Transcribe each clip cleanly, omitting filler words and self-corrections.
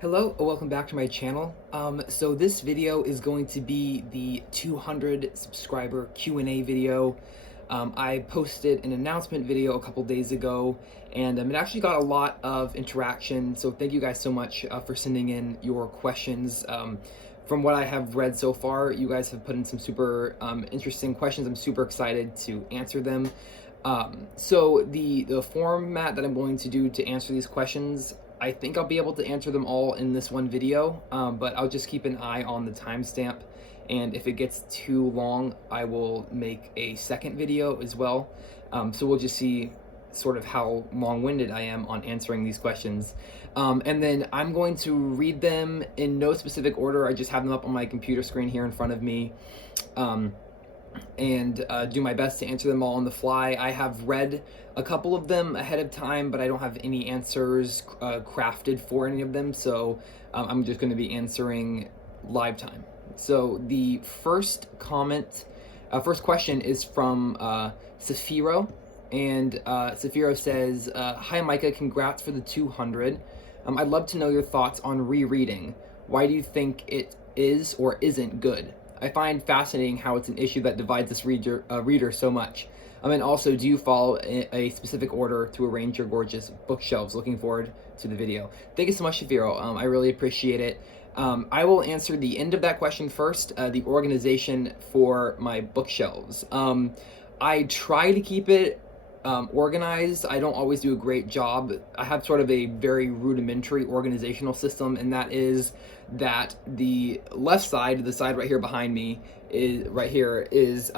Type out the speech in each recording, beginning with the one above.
Hello, welcome back to my channel. So this video is going to be the 200 subscriber Q&A video. I posted an announcement video a couple days ago, and it actually got a lot of interaction, so thank you guys so much for sending in your questions. From what I have read so far, you guys have put in some super interesting questions. I'm super excited to answer them. So the format that I'm going to do to answer these questions, I think I'll be able to answer them all in this one video, but I'll just keep an eye on the timestamp, and if it gets too long, I will make a second video as well. So we'll just see sort of how long-winded I am on answering these questions. And then I'm going to read them in no specific order. I just have them up on my computer screen here in front of me. And do my best to answer them all on the fly. I have read a couple of them ahead of time, but I don't have any answers crafted for any of them, so I'm just going to be answering live time. So the first question is from Safiro, and Safiro says, "Hi Micah, congrats for the 200. I'd love to know your thoughts on rereading. Why do you think it is or isn't good? I find fascinating how it's an issue that divides this reader so much. And also, do you follow a specific order to arrange your gorgeous bookshelves? Looking forward to the video." Thank you so much, Shafiro. I really appreciate it. I will answer the end of that question first, the organization for my bookshelves. I try to keep it organized. I don't always do a great job. I have sort of a very rudimentary organizational system, and that is that the left side, the side right here behind me, is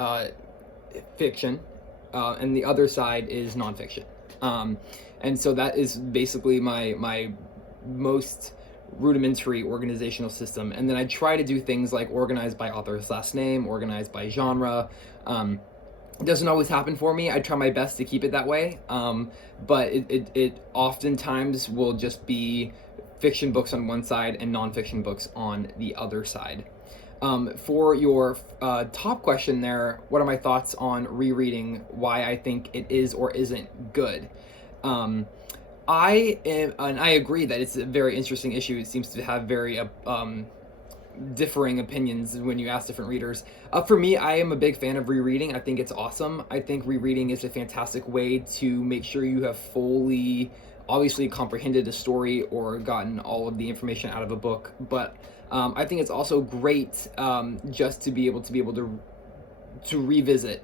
fiction, and the other side is nonfiction. And so that is basically my most rudimentary organizational system. And then I try to do things like organized by author's last name, organized by genre. It doesn't always happen for me. I try my best to keep it that way, but it oftentimes will just be fiction books on one side and nonfiction books on the other side. For your top question there, what are my thoughts on rereading, why I think it is or isn't good? And I agree that it's a very interesting issue. It seems to have very differing opinions when you ask different readers. For me, I am a big fan of rereading. I think it's awesome. I think rereading is a fantastic way to make sure you have fully, obviously, comprehended a story or gotten all of the information out of a book. But I think it's also great just to be able to revisit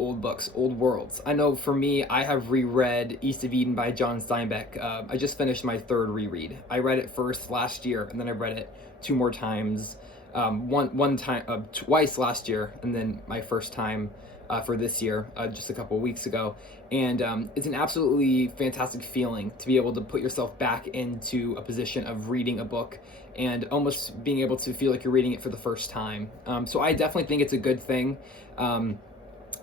old books, old worlds. I know for me, I have reread East of Eden by John Steinbeck. I just finished my third reread. I read it first last year, and then I read it two more times. Twice last year, and then my first time for this year, just a couple of weeks ago. And it's an absolutely fantastic feeling to be able to put yourself back into a position of reading a book and almost being able to feel like you're reading it for the first time. So I definitely think it's a good thing.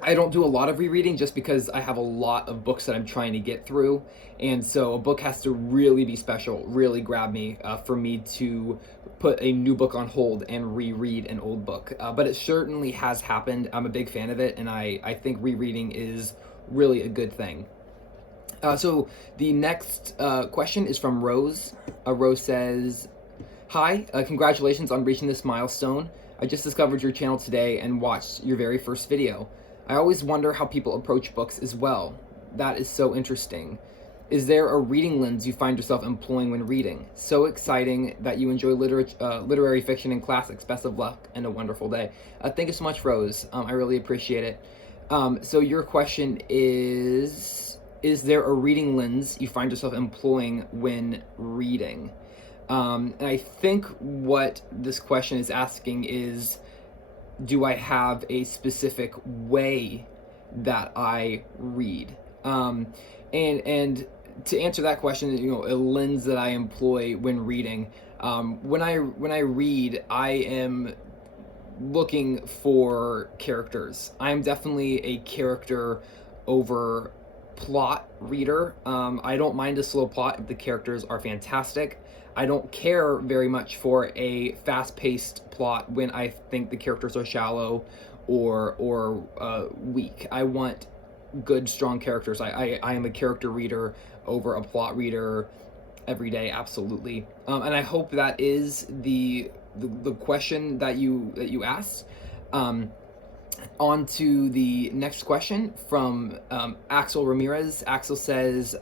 I don't do a lot of rereading just because I have a lot of books that I'm trying to get through, and so a book has to really be special, really grab me for me to put a new book on hold and reread an old book. But it certainly has happened. I'm a big fan of it, and I think rereading is really a good thing. So the next question is from Rose. Rose says, "Hi, congratulations on reaching this milestone. I just discovered your channel today and watched your very first video. I always wonder how people approach books as well. That is so interesting. Is there a reading lens you find yourself employing when reading? So exciting that you enjoy literary fiction and classics. Best of luck and a wonderful day." Thank you so much, Rose. I really appreciate it. So your question is there a reading lens you find yourself employing when reading? And I think what this question is asking is, do I have a specific way that I read? And to answer that question, a lens that I employ when reading, when I read, I am looking for characters. I am definitely a character over plot reader. I don't mind a slow plot if the characters are fantastic. I don't care very much for a fast-paced plot when I think the characters are shallow or weak. I want good, strong characters. I am a character reader over a plot reader every day, absolutely. And I hope that is the question that you asked. On to the next question from Axelramirez. Axel says,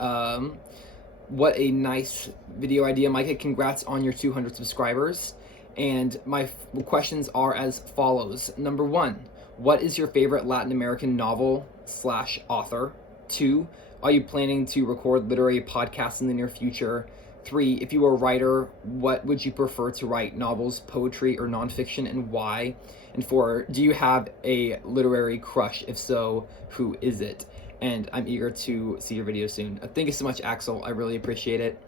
what a nice video idea, Micah. Congrats on your 200 subscribers. And my questions are as follows. Number 1, what is your favorite Latin American novel / author? 2, are you planning to record literary podcasts in the near future? 3, if you were a writer, what would you prefer to write, novels, poetry, or nonfiction, and why? And 4, do you have a literary crush? If so, who is it? And I'm eager to see your video soon. Thank you so much, Axel. I really appreciate it.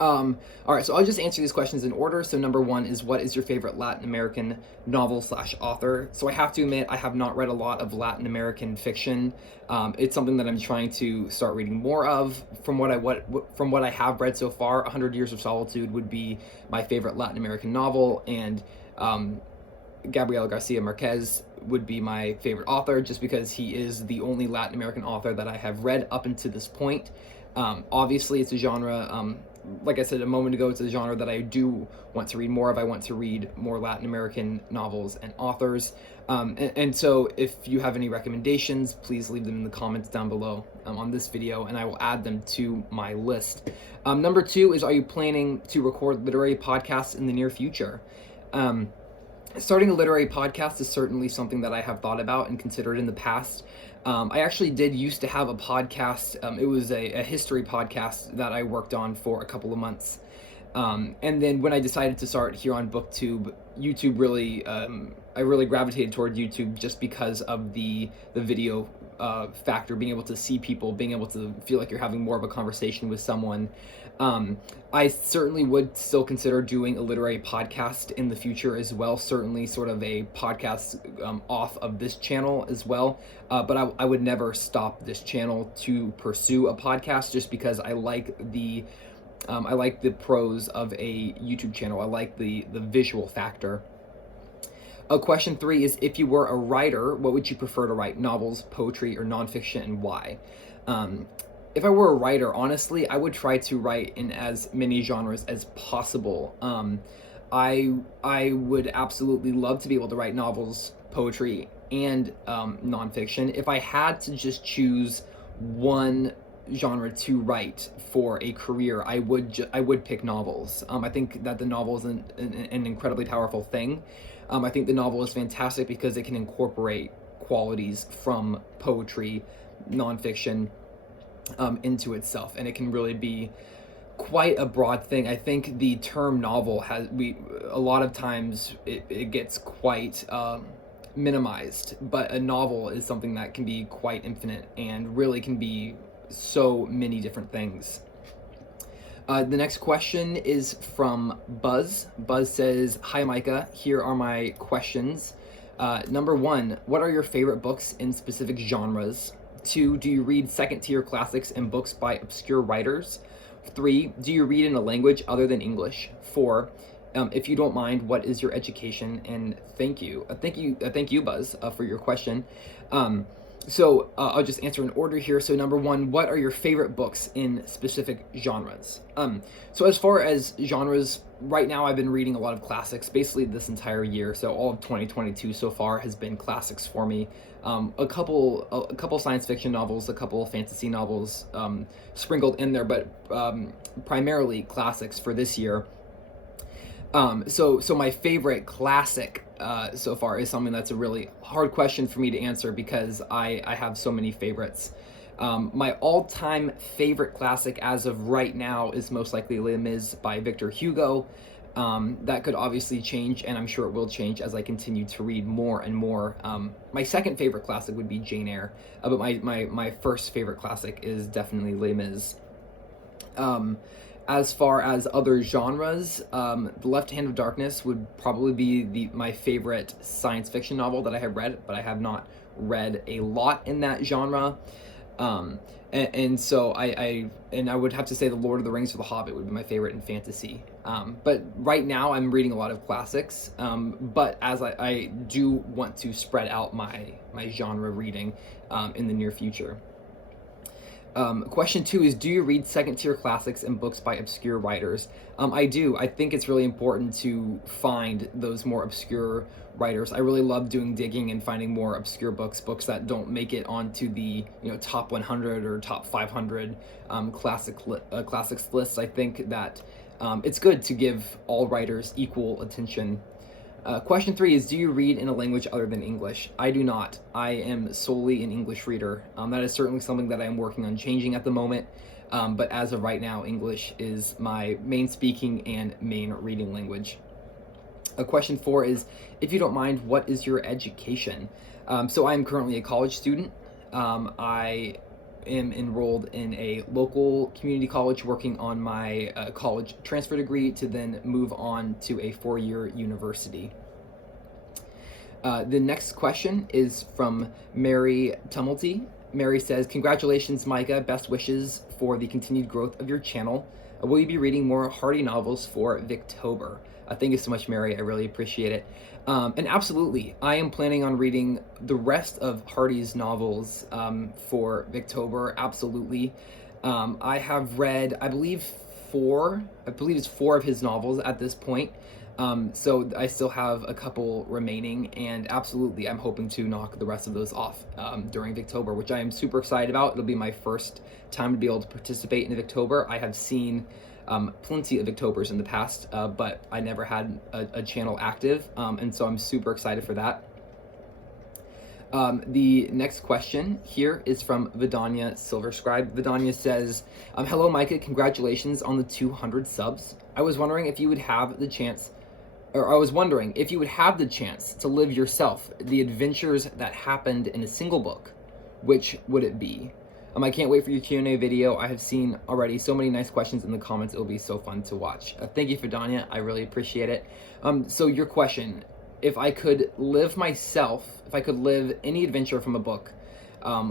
All right, so I'll just answer these questions in order. So number 1 is, what is your favorite Latin American novel / author? So I have to admit, I have not read a lot of Latin American fiction. It's something that I'm trying to start reading more of. From what I have read so far, 100 Years of Solitude would be my favorite Latin American novel, and Gabriel Garcia Marquez would be my favorite author, just because he is the only Latin American author that I have read up until this point. Obviously, it's a genre, like I said a moment ago, it's a genre that I do want to read more of. I want to read more Latin American novels and authors. And so if you have any recommendations, please leave them in the comments down below on this video, and I will add them to my list. Number 2 is, are you planning to record literary podcasts in the near future? Starting a literary podcast is certainly something that I have thought about and considered in the past. I actually did used to have a podcast. It was a history podcast that I worked on for a couple of months. And then when I decided to start here on BookTube, YouTube really, I really gravitated toward YouTube just because of the video factor, being able to see people, being able to feel like you're having more of a conversation with someone. I certainly would still consider doing a literary podcast in the future as well, certainly sort of a podcast off of this channel as well, but I would never stop this channel to pursue a podcast, just because I like the pros of a YouTube channel. I like the visual factor. Question 3 is, if you were a writer, what would you prefer to write, novels, poetry, or nonfiction, and why? If I were a writer, honestly, I would try to write in as many genres as possible. I would absolutely love to be able to write novels, poetry, and nonfiction. If I had to just choose one genre to write for a career, I would pick novels. I think that the novel is an incredibly powerful thing. I think the novel is fantastic because it can incorporate qualities from poetry, nonfiction, into itself, and it can really be quite a broad thing. I think the term novel a lot of times it gets quite minimized, but a novel is something that can be quite infinite and really can be so many different things. The next question is from Buzz. Buzz says, hi Micah, here are my questions. Number 1, what are your favorite books in specific genres? 2, do you read second-tier classics and books by obscure writers? 3, do you read in a language other than English? 4, if you don't mind, what is your education? And thank you. Thank you, Buzz, for your question. So I'll just answer in order here. So number 1, what are your favorite books in specific genres? So as far as genres, right now I've been reading a lot of classics basically this entire year. So all of 2022 so far has been classics for me. A couple science fiction novels, a couple fantasy novels sprinkled in there, but primarily classics for this year. So my favorite classic so far is something that's a really hard question for me to answer because I have so many favorites. My all-time favorite classic as of right now is most likely Les Mis by Victor Hugo. That could obviously change, and I'm sure it will change as I continue to read more and more. My second favorite classic would be Jane Eyre, but my first favorite classic is definitely Les Mis. As far as other genres, The Left Hand of Darkness would probably be my favorite science fiction novel that I have read, but I have not read a lot in that genre. And so I would have to say The Lord of the Rings or The Hobbit would be my favorite in fantasy. But right now I'm reading a lot of classics, but as I do want to spread out my genre reading in the near future. Question 2 is, do you read second-tier classics and books by obscure writers? I do. I think it's really important to find those more obscure writers. I really love doing digging and finding more obscure books that don't make it onto the top 100 or top 500 classics lists. I think that it's good to give all writers equal attention. Question 3 is, do you read in a language other than English? I do not. I am solely an English reader. That is certainly something that I'm working on changing at the moment, but as of right now, English is my main speaking and main reading language. Question 4 is, if you don't mind, what is your education? So I'm currently a college student. I am enrolled in a local community college working on my college transfer degree to then move on to a 4-year university. The next question is from Mary Tumulty. Mary says, congratulations, Micah. Best wishes for the continued growth of your channel. Will you be reading more Hardy novels for Victober? Thank you so much, Mary. I really appreciate it. And absolutely, I am planning on reading the rest of Hardy's novels for Victober. Absolutely. I have read, I believe it's 4 of his novels at this point. So I still have a couple remaining, and absolutely, I'm hoping to knock the rest of those off during Victober, which I am super excited about. It'll be my first time to be able to participate in Victober. I have seen plenty of Victobers in the past, but I never had a channel active, and so I'm super excited for that. The next question here is from Vidania Silverscribe. Vidania says, hello, Micah. Congratulations on the 200 subs. I was wondering if you would have the chance to live yourself the adventures that happened in a single book. Which would it be? I can't wait for your Q&A video. I have seen already so many nice questions in the comments. It'll be so fun to watch. Thank you, Vidania. I really appreciate it. So your question, if I could live any adventure from a book,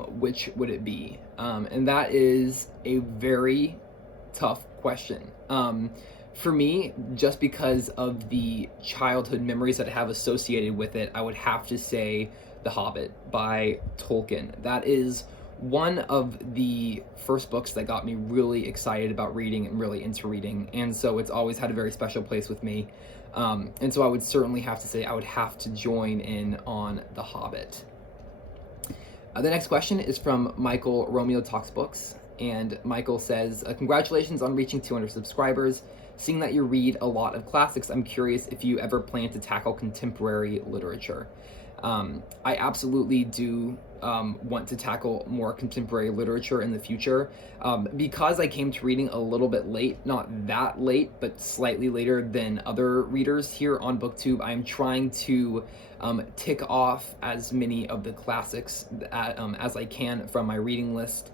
which would it be? And that is a very tough question. For me, just because of the childhood memories that I have associated with it, I would have to say The Hobbit by Tolkien. That is one of the first books that got me really excited about reading and really into reading, and so it's always had a very special place with me. And so I would certainly have to say I would have to join in on The Hobbit. The next question is from Michael Romeo Talks Books, and Michael says, congratulations on reaching 200 subscribers. Seeing that you read a lot of classics, I'm curious if you ever plan to tackle contemporary literature. I absolutely do want to tackle more contemporary literature in the future. Because I came to reading a little bit late, not that late, but slightly later than other readers here on BookTube, I'm trying to tick off as many of the classics as I can from my reading list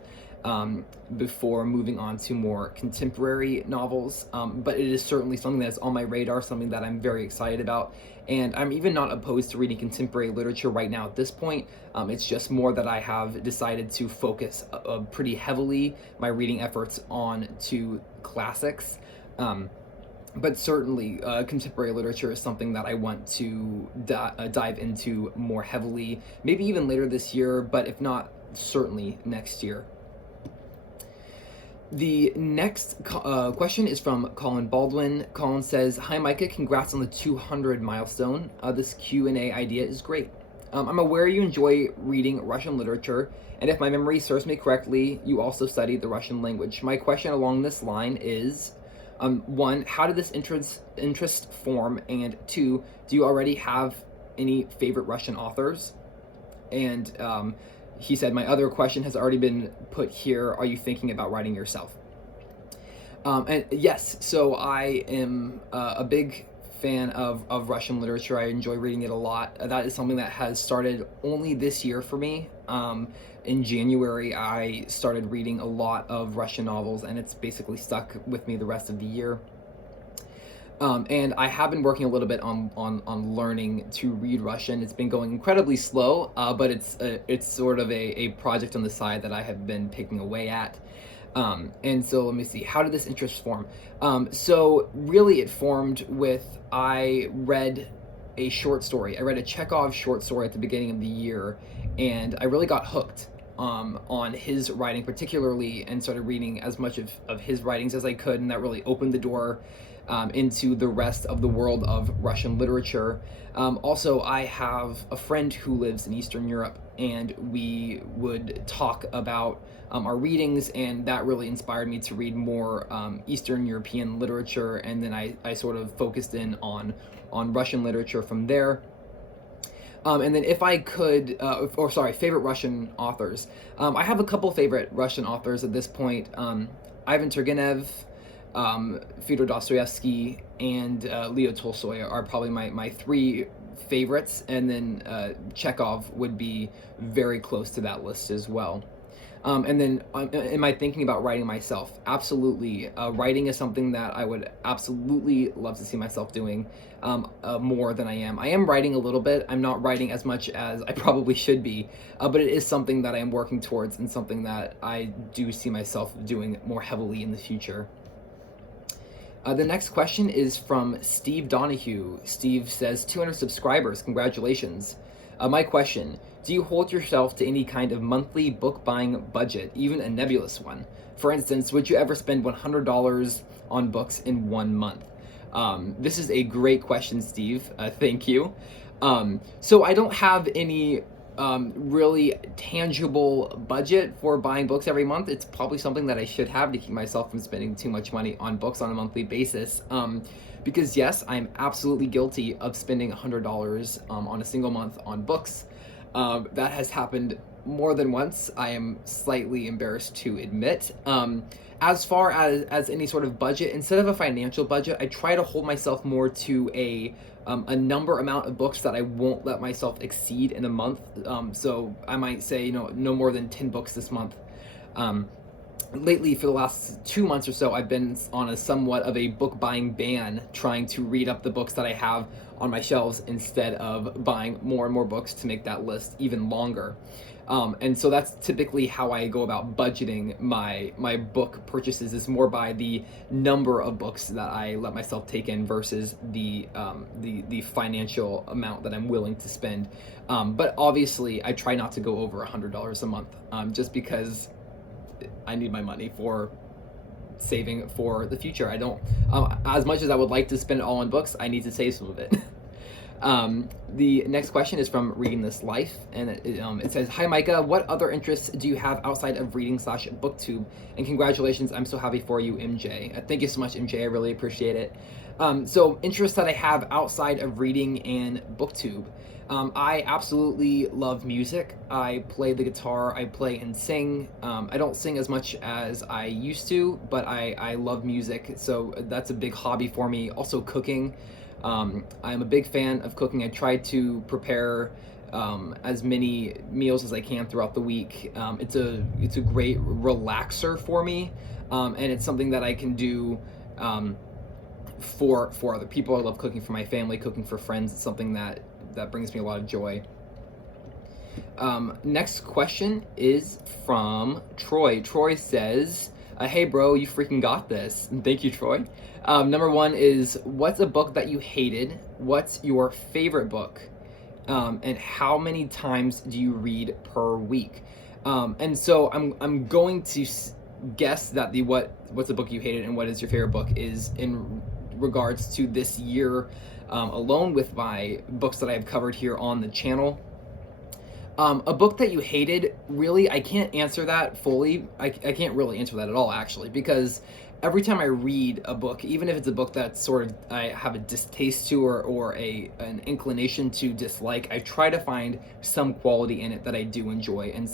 before moving on to more contemporary novels. But it is certainly something that's on my radar, something that I'm very excited about. And I'm even not opposed to reading contemporary literature right now at this point. It's just more that I have decided to focus pretty heavily my reading efforts on to classics. But certainly contemporary literature is something that I want to dive into more heavily, maybe even later this year, but if not, certainly next year. The next question is from Colin Baldwin. Colin says, hi, Micah, congrats on the 200 milestone. This Q&A idea is great. I'm aware you enjoy reading Russian literature, and if my memory serves me correctly, you also studied the Russian language. My question along this line is, 1, how did this interest form? And 2, do you already have any favorite Russian authors? And he said, my other question has already been put here. Are you thinking about writing yourself? And yes, so I am a big fan of Russian literature. I enjoy reading it a lot. That is something that has started only this year for me. In January, I started reading a lot of Russian novels, and it's basically stuck with me the rest of the year. And I have been working a little bit on learning to read Russian. It's been going incredibly slow, but it's sort of a project on the side that I have been picking away at. And so let me see, how did this interest form? So really it formed with, I read a short story. I read a Chekhov short story at the beginning of the year, and I really got hooked. on his writing particularly, and started reading as much of his writings as I could, and that really opened the door into the rest of the world of Russian literature. Also, I have a friend who lives in Eastern Europe, and we would talk about our readings, and that really inspired me to read more Eastern European literature, and then I sort of focused in on Russian literature from there. And then if I could, favorite Russian authors. I have a couple favorite Russian authors at this point. Ivan Turgenev, Fyodor Dostoevsky, and Leo Tolstoy are probably my three favorites, and then Chekhov would be very close to that list as well. And then am I thinking about writing myself? Absolutely. Writing is something that I would absolutely love to see myself doing more than I am. I am writing a little bit. I'm not writing as much as I probably should be, but it is something that I am working towards, and something that I do see myself doing more heavily in the future. The next question is from Steve Donahue. Steve says, 200 subscribers, congratulations. My question, do you hold yourself to any kind of monthly book buying budget, even a nebulous one? For instance, would you ever spend $100 on books in 1 month? This is a great question, Steve. Thank you. So I don't have any really tangible budget for buying books every month. It's probably something that I should have to keep myself from spending too much money on books on a monthly basis. Because yes, I'm absolutely guilty of spending $100 on a single month on books. That has happened more than once. I am slightly embarrassed to admit. As far as any sort of budget, instead of a financial budget, I try to hold myself more to a number amount of books that I won't let myself exceed in a month. So I might say, no more than 10 books this month. Lately, for the last 2 months or so, I've been on a somewhat of a book buying ban, trying to read up the books that I have on my shelves instead of buying more and more books to make that list even longer. And so that's typically how I go about budgeting my book purchases, is more by the number of books that I let myself take in versus the financial amount that I'm willing to spend. But obviously, I try not to go over $100 a month, just because I need my money for saving for the future. I don't, as much as I would like to spend it all on books, I need to save some of it. The next question is from Reading This Life, and it says, hi Micah, what other interests do you have outside of reading/booktube? And congratulations, I'm so happy for you, MJ. Thank you so much, MJ, I really appreciate it. So interests that I have outside of reading and booktube. I absolutely love music. I play the guitar, I play and sing. I don't sing as much as I used to, but I love music, so that's a big hobby for me. Also cooking. I'm a big fan of cooking. I try to prepare as many meals as I can throughout the week. It's a great relaxer for me, and it's something that I can do for other people. I love cooking for my family, cooking for friends. It's something that brings me a lot of joy. Next question is from Troy. Troy says, hey bro, you freaking got this. Thank you, Troy. Number one is, what's a book that you hated? What's your favorite book? And how many times do you read per week? And so I'm going to guess that the what's a book you hated and what is your favorite book is in regards to this year alone, with my books that I've covered here on the channel. A book that you hated, really, I can't answer that fully. I can't really answer that at all, actually, because every time I read a book, even if it's a book that sort of I have a distaste to or an inclination to dislike, I try to find some quality in it that I do enjoy, and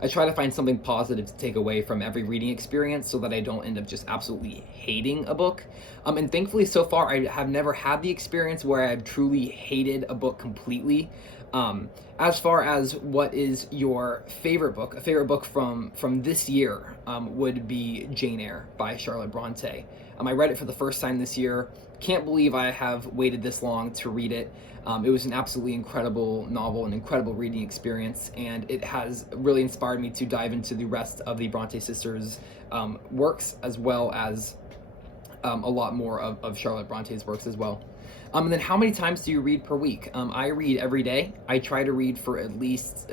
I try to find something positive to take away from every reading experience so that I don't end up just absolutely hating a book. And thankfully, so far, I have never had the experience where I've truly hated a book completely. As far as what is your favorite book, a favorite book from this year would be Jane Eyre by Charlotte Bronte. I read it for the first time this year. Can't believe I have waited this long to read it. It was an absolutely incredible novel, an incredible reading experience, and it has really inspired me to dive into the rest of the Bronte sisters' works, as well as a lot more of Charlotte Bronte's works as well. And then how many times do you read per week? I read every day. I try to read for at least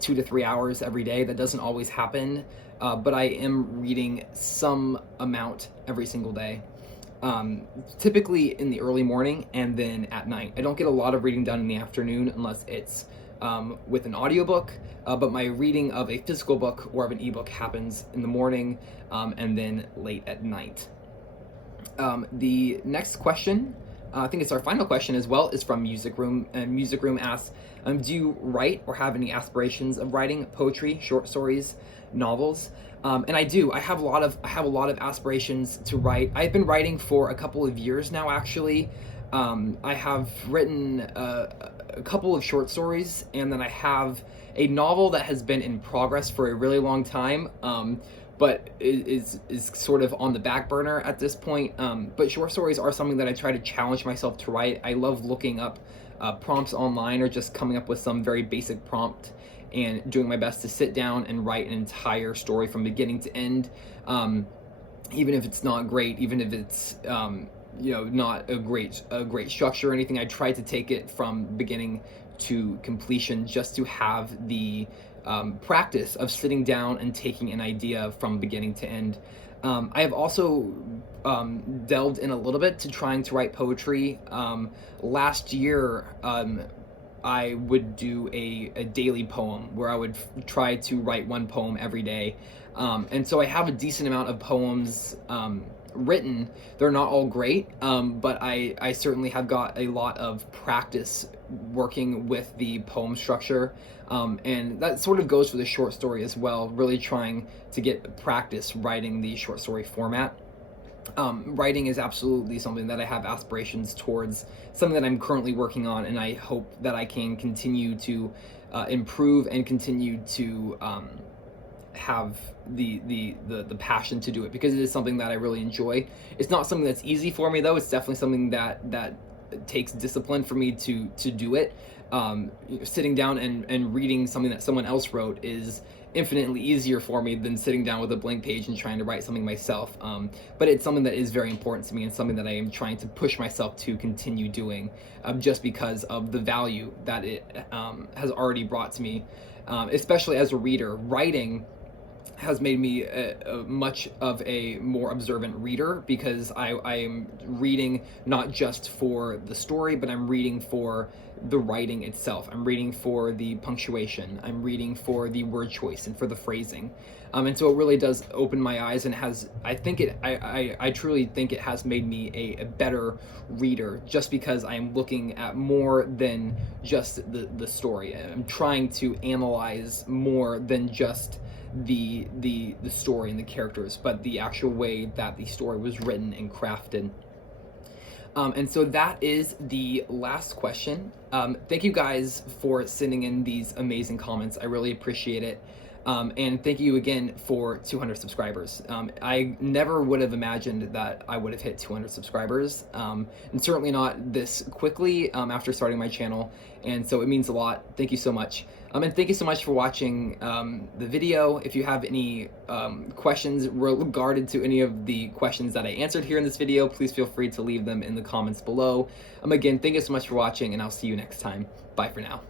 2 to 3 hours every day. That doesn't always happen, but I am reading some amount every single day. Typically in the early morning and then at night. I don't get a lot of reading done in the afternoon unless it's with an audiobook, but my reading of a physical book or of an ebook happens in the morning and then late at night. The next question, I think it's our final question as well, is from Music Room. And Music Room asks, do you write or have any aspirations of writing poetry, short stories, novels? And I do. I have a lot of aspirations to write. I've been writing for a couple of years now, actually. I have written a couple of short stories, and then I have a novel that has been in progress for a really long time, but is sort of on the back burner at this point. But short stories are something that I try to challenge myself to write. I love looking up prompts online or just coming up with some very basic prompt and doing my best to sit down and write an entire story from beginning to end, even if it's not great, even if it's not a great structure or anything. I try to take it from beginning to completion just to have the practice of sitting down and taking an idea from beginning to end. I have also delved in a little bit to trying to write poetry. Last year, I would do a daily poem where I would try to write one poem every day. And so I have a decent amount of poems written. They're not all great, but I certainly have got a lot of practice working with the poem structure. And that sort of goes for the short story as well, really trying to get practice writing the short story format. Writing is absolutely something that I have aspirations towards, something that I'm currently working on, and I hope that I can continue to improve and continue to have the passion to do it, because it is something that I really enjoy. It's not something that's easy for me, though. It's definitely something that takes discipline for me to do it. Sitting down and reading something that someone else wrote is infinitely easier for me than sitting down with a blank page and trying to write something myself. But it's something that is very important to me and something that I am trying to push myself to continue doing, just because of the value that it has already brought to me, especially as a reader. Writing has made me much of a more observant reader, because I am reading not just for the story, but I'm reading for the writing itself. I'm reading for the punctuation. I'm reading for the word choice and for the phrasing. And so it really does open my eyes, and I truly think it has made me a better reader, just because I'm looking at more than just the story. I'm trying to analyze more than just the story and the characters, but the actual way that the story was written and crafted. And so that is the last question. Thank you guys for sending in these amazing comments. I really appreciate it. And thank you again for 200 subscribers. I never would have imagined that I would have hit 200 subscribers, and certainly not this quickly after starting my channel. And so it means a lot. Thank you so much. And thank you so much for watching the video. If you have any questions regarding to any of the questions that I answered here in this video, please feel free to leave them in the comments below. Again, thank you so much for watching, and I'll see you next time. Bye for now.